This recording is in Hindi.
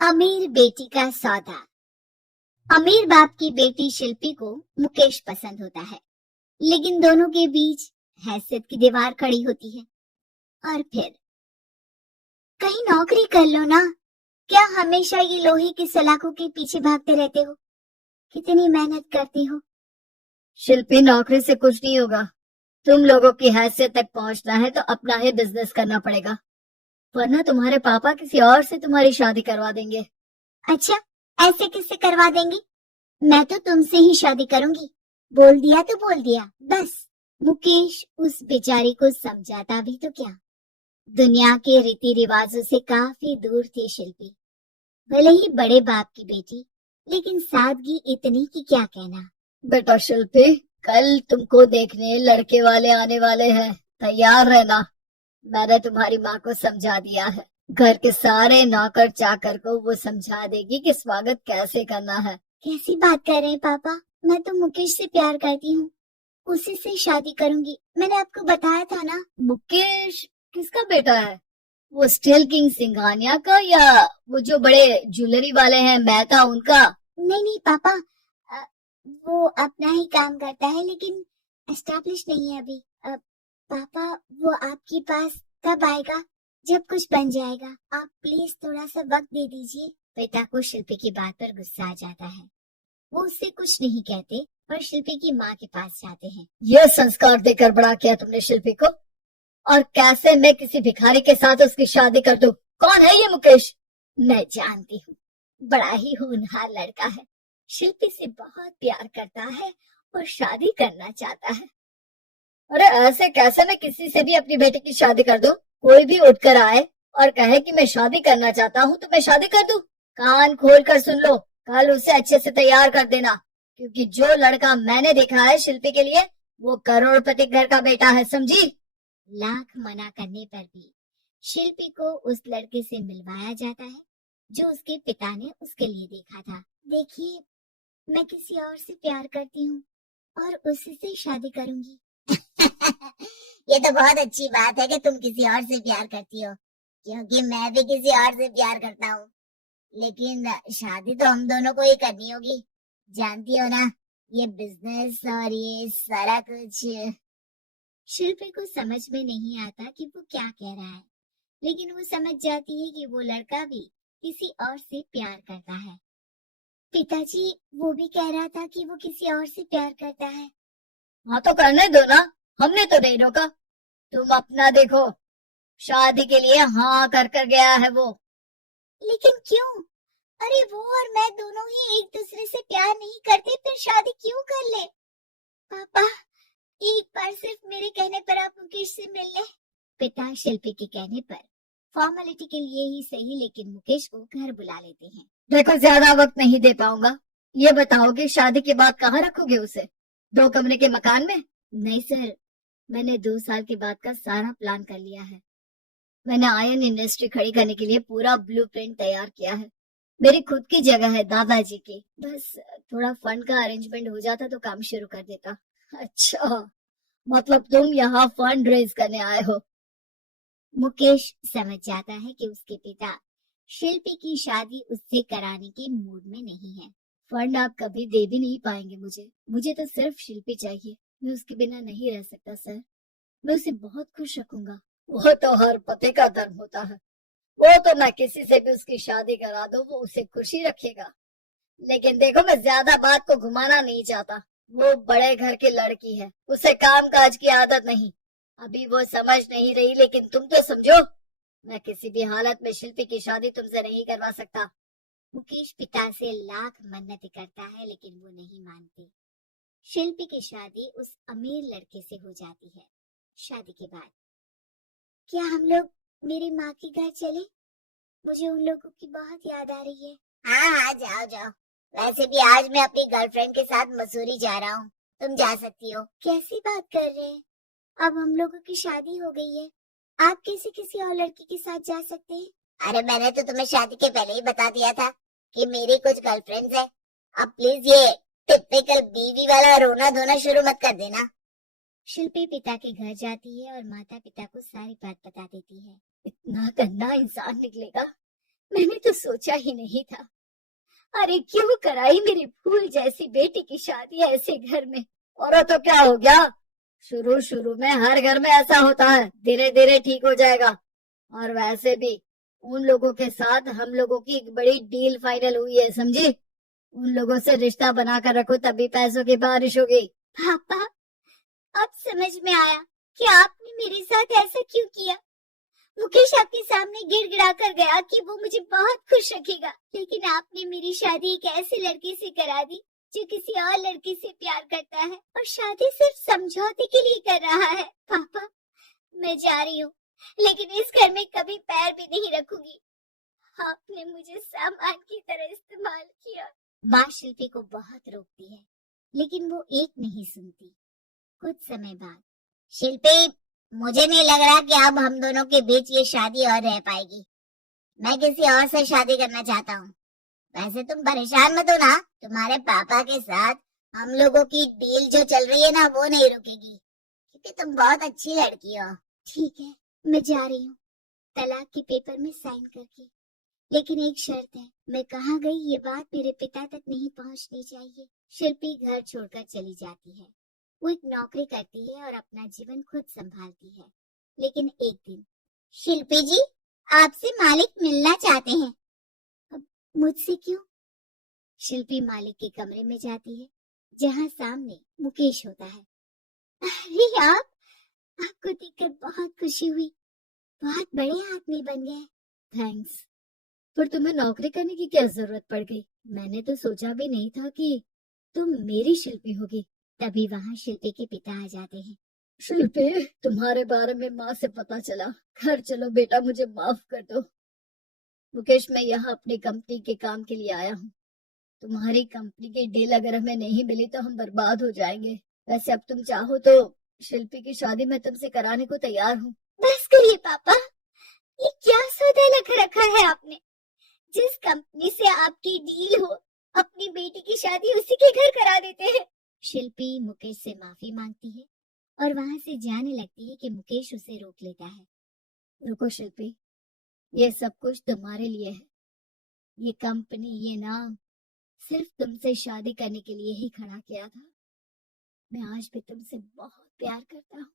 अमीर बेटी का सौदा। अमीर बाप की बेटी शिल्पी को मुकेश पसंद होता है, लेकिन दोनों के बीच हैसियत की दीवार खड़ी होती है। और फिर कहीं नौकरी कर लो ना, क्या हमेशा ये लोहे की सलाखों के पीछे भागते रहते हो? कितनी मेहनत करती हो। शिल्पी, नौकरी से कुछ नहीं होगा। तुम लोगों की हैसियत तक पहुंचना है तो अपना ही बिजनेस करना पड़ेगा, वरना तुम्हारे पापा किसी और से तुम्हारी शादी करवा देंगे। अच्छा, ऐसे किससे करवा देंगे? मैं तो तुमसे ही शादी करूंगी। बोल दिया तो बोल दिया, बस। मुकेश उस बेचारी को समझाता भी तो क्या। दुनिया के रीति रिवाजों से काफी दूर थी शिल्पी। भले ही बड़े बाप की बेटी, लेकिन सादगी इतनी कि क्या कहना। बेटा शिल्पी, कल तुमको देखने लड़के वाले आने वाले हैं, तैयार रहना। मैंने तुम्हारी माँ को समझा दिया है। घर के सारे नौकर चाकर को वो समझा देगी कि स्वागत कैसे करना है। कैसी बात कर रहे हैं पापा? मैं तो मुकेश से प्यार करती हूँ, उसी से शादी करूंगी। मैंने आपको बताया था ना। मुकेश किसका बेटा है? वो स्टील किंग सिंघानिया का, या वो जो बड़े ज्वेलरी वाले हैं मेहता, उनका? नहीं नहीं पापा, वो अपना ही काम करता है, लेकिन एस्टेब्लिश नहीं है अभी। पापा, वो आपके पास कब आएगा? जब कुछ बन जाएगा। आप प्लीज थोड़ा सा वक्त दे दीजिए। पिता को शिल्पी की बात पर गुस्सा आ जाता है। वो उससे कुछ नहीं कहते और शिल्पी की माँ के पास जाते हैं। ये संस्कार देकर बड़ा किया तुमने शिल्पी को, और कैसे मैं किसी भिखारी के साथ उसकी शादी कर दूं? कौन है ये मुकेश? मैं जानती हूँ, बड़ा ही होनहार लड़का है। शिल्पी से बहुत प्यार करता है और शादी करना चाहता है। अरे ऐसे कैसे मैं किसी से भी अपनी बेटी की शादी कर दूं? कोई भी उठकर आए और कहे कि मैं शादी करना चाहता हूँ तो मैं शादी कर दूं? कान खोल कर सुन लो, कल उसे अच्छे से तैयार कर देना, क्योंकि जो लड़का मैंने देखा है शिल्पी के लिए, वो करोड़पति घर का बेटा है, समझी? लाख मना करने पर भी शिल्पी को उस लड़के से मिलवाया जाता है जो उसके पिता ने उसके लिए देखा था। देखिए, मैं किसी और से प्यार करती हूँ और उसी से शादी करूंगी। ये तो बहुत अच्छी बात है कि तुम किसी और से प्यार करती हो, क्योंकि मैं भी किसी और से प्यार करता हूँ। लेकिन शादी तो हम दोनों को ही करनी होगी। जानती हो ना, ये बिजनेस और ये सारा कुछ। शिल्पी को समझ में नहीं आता कि वो क्या कह रहा है, लेकिन वो समझ जाती है कि वो लड़का भी किसी और से प्यार करता है। पिताजी, वो भी कह रहा था कि वो किसी और से प्यार करता है। हाँ तो करने दो ना, हमने तो नहीं रोका। तुम अपना देखो, शादी के लिए हाँ कर कर गया है वो। लेकिन क्यों? अरे वो और मैं दोनों ही एक दूसरे से प्यार नहीं करते, फिर शादी क्यों कर ले? पापा, एक बार सिर्फ मेरे कहने पर आप मुकेश से मिल ले। पिता शिल्पी के कहने पर फॉर्मेलिटी के लिए ही सही, लेकिन मुकेश को घर बुला लेते हैं। देखो, ज्यादा वक्त नहीं दे पाऊंगा। ये बताओ कि शादी के बाद कहाँ रखोगे उसे? 2 कमरे के मकान में? नहीं सर, मैंने 2 साल के बाद का सारा प्लान कर लिया है। मैंने आयरन इंडस्ट्री खड़ी करने के लिए पूरा ब्लूप्रिंट तैयार किया है। मेरी खुद की जगह है दादाजी की। बस थोड़ा फंड का अरेंजमेंट हो जाता तो काम शुरू कर देता। अच्छा, मतलब तुम यहाँ फंड रेज करने आए हो? मुकेश समझ जाता है कि उसके पिता शिल्पी की शादी उससे कराने के मूड में नहीं है। फंड आप कभी दे भी नहीं पाएंगे मुझे तो सिर्फ शिल्पी चाहिए। मैं उसके बिना नहीं रह सकता सर, मैं उसे बहुत खुश रखूंगा। वो तो हर पति का धर्म होता है। वो तो मैं किसी से भी उसकी शादी करा दूं, वो उसे खुशी रखेगा। लेकिन देखो, मैं ज्यादा बात को घुमाना नहीं चाहता। वो बड़े घर की लड़की है, उसे काम काज की आदत नहीं। अभी वो समझ नहीं रही, लेकिन तुम तो समझो। मैं किसी भी हालत में शिल्पी की शादी तुमसे नहीं करवा सकता। मुकेश पिता से लाख मन्नत करता है, लेकिन वो नहीं मानते। शिल्पी की शादी उस अमीर लड़के से हो जाती है। शादी के बाद क्या हम लोग मेरी माँ के घर चले? मुझे उन लोगों की बहुत याद आ रही है। हाँ हाँ, जाओ जाओ। वैसे भी आज मैं अपनी गर्लफ्रेंड के साथ मसूरी जा रहा हूँ, तुम जा सकती हो। कैसी बात कर रहे हैं? अब हम लोगों की शादी हो गई है, आप कैसे किसी और लड़की के साथ जा सकते हैं? अरे मैंने तो तुम्हें शादी के पहले ही बता दिया था कि मेरी कुछ गर्लफ्रेंड्स हैं। अब प्लीज ये टिपिकल बीवी वाला रोना धोना शुरू मत कर देना। शिल्पी पिता के घर जाती है और माता पिता को सारी बात बता देती है। इतना गंदा इंसान निकलेगा मैंने तो सोचा ही नहीं था। अरे क्यों कराई मेरी फूल जैसी बेटी की शादी ऐसे घर में। और तो क्या हो गया, शुरू शुरू में हर घर में ऐसा होता है, धीरे धीरे ठीक हो जाएगा। और वैसे भी उन लोगों के साथ हम लोगों की एक बड़ी डील फाइनल हुई है, समझी। उन लोगों से रिश्ता बनाकर रखो, तभी पैसों की बारिश होगी। पापा, अब समझ में आया कि आपने मेरे साथ ऐसा क्यों किया। मुकेश आपके सामने गिड़गिड़ा कर गया कि वो मुझे बहुत खुश रखेगा, लेकिन आपने मेरी शादी एक ऐसे लड़के से करा दी जो किसी और लड़के से प्यार करता है और शादी सिर्फ समझौते के लिए कर रहा है। पापा, मैं जा रही हूँ, लेकिन इस घर में कभी पैर भी नहीं रखूंगी। आपने मुझे सामान की तरह इस्तेमाल किया। माँ शिल्पी को बहुत रोकती है, लेकिन वो एक नहीं सुनती। कुछ समय बाद, शिल्पी, मुझे नहीं लग रहा कि अब हम दोनों के बीच ये शादी और रह पाएगी। मैं किसी और से शादी करना चाहता हूँ। वैसे तुम परेशान मत हो ना, तुम्हारे पापा के साथ हम लोगों की डील जो चल रही है ना, वो नहीं रुकेगी, क्योंकि तुम बहुत अच्छी लड़की हो। ठीक है, मैं जा रही हूँ, तलाक के पेपर में साइन करके। लेकिन एक शर्त है, मैं कहाँ गई ये बात मेरे पिता तक नहीं पहुँचनी चाहिए। शिल्पी घर छोड़कर चली जाती है। वो एक नौकरी करती है और अपना जीवन खुद संभालती है। लेकिन एक दिन, शिल्पी जी, आपसे मालिक मिलना चाहते हैं। अब मुझसे क्यों? शिल्पी मालिक के कमरे में जाती है, जहाँ सामने मुकेश होता है। अरे आपको देखकर बहुत खुशी हुई, बहुत बड़े आदमी बन गए। थैंक्स, पर तुम्हें नौकरी करने की क्या जरूरत पड़ गई? मैंने तो सोचा भी नहीं था कि तुम मेरी शिल्पी होगी। तभी वहाँ शिल्पी के पिता आ जाते हैं। शिल्पी, तुम्हारे बारे में माँ से पता चला। घर चलो बेटा, मुझे माफ कर दो। मुकेश, मैं यहाँ अपनी कंपनी के काम के लिए आया हूँ। तुम्हारी कंपनी की डील अगर हमें नहीं मिली तो हम बर्बाद हो जाएंगे। वैसे अब तुम चाहो तो शिल्पी की शादी मैं तुमसे कराने को तैयार हूँ। बस करिए पापा, ये क्या सौदा लग रखा है आपने। जिस कंपनी से आपकी डील हो, अपनी बेटी की शादी उसी के घर करा देते हैं। शिल्पी मुकेश से माफी मांगती है और वहां से जाने लगती है कि मुकेश उसे रोक लेता है। रुको शिल्पी, ये सब कुछ तुम्हारे लिए है। ये कंपनी, ये नाम सिर्फ तुमसे शादी करने के लिए ही खड़ा किया था। मैं आज भी तुमसे बहुत प्यार करता हूँ।